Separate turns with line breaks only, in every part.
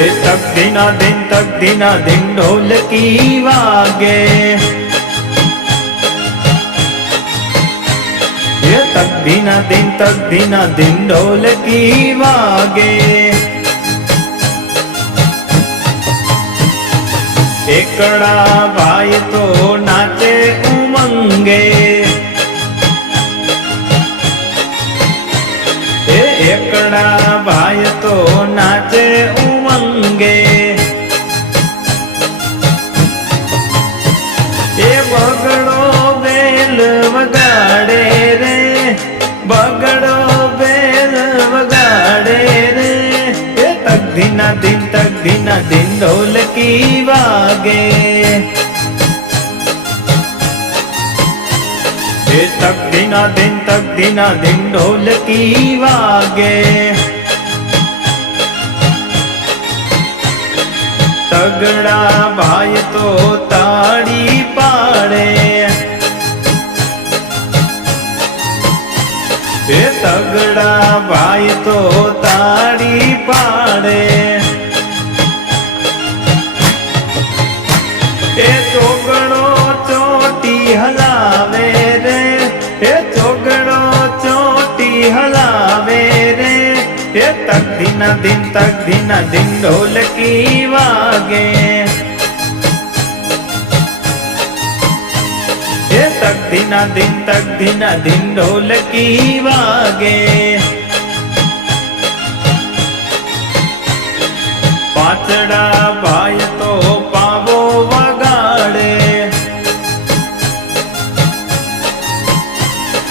એ તક દિના દિન, તક દિના ઢોલકી વાગે. એ તક દિના દિન, તક દિના દિન ઢોલકી વાગે. એકડા ભાઈ તો નાચે ઉમંગે. એ ધીના દિન ઢોલકી વાગે એ તક દિના દિન તક દિના દિન ઢોલકી વાગે તગડા ભાઈ તો તાળી પાડે એ તગડા ભાઈ તો એ તક દિના દિન તક દિના દિન ઢોલકી વાગે. એ તક દિના દિન તક દિના દિન ઢોલકી વાગે. પાછડા ભાઈ તો પાવો વગાડે.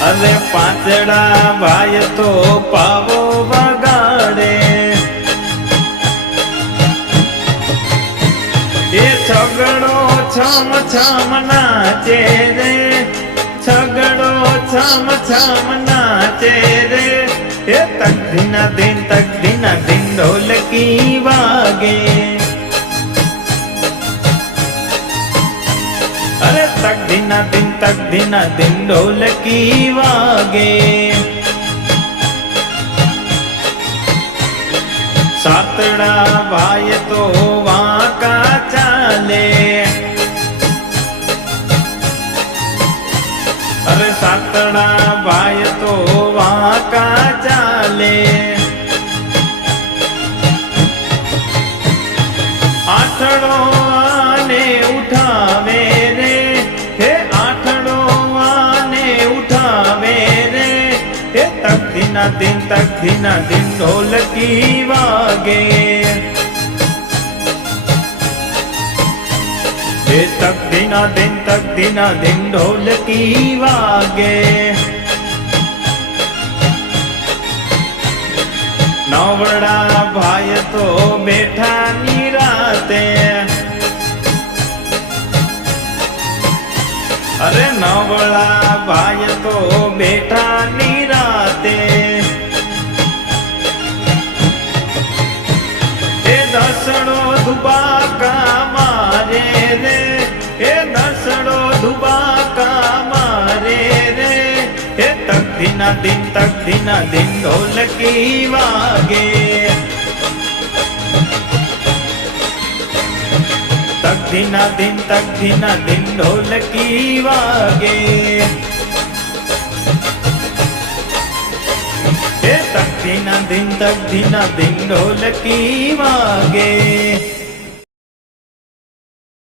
અરે પાછડા ભાઈ તો પાવો વગાડે. છગડો છમ છમ નાચે રે. છગડો છમ છમ નાચે રે. એ તક દિના દિન તક દિના ઢોલકી વાગે. અરે તક દિના દિન તક દિના દિન ઢોલકી વાગે. સાતડા ભાઈ તો વાંકા ચાલે. આઠડો આને ઉઠાવે રે. હે આઠડો આને ઉઠાવે રે. હે તક દિના દિન તક દિના દિન ઢોલકી વાગે. તક દિના દિન તક દિના દિન ઢોલકી વાગે નવડા ભાઈ તો બેઠા નિરાતે અરે નવડા ભાઈ તો બેઠા નિરાતે એ દસડો ધુબાકા તક દિના દિન તક દિના દિન ઢોલકી વાગે તક દિના દિન તક દિના દિન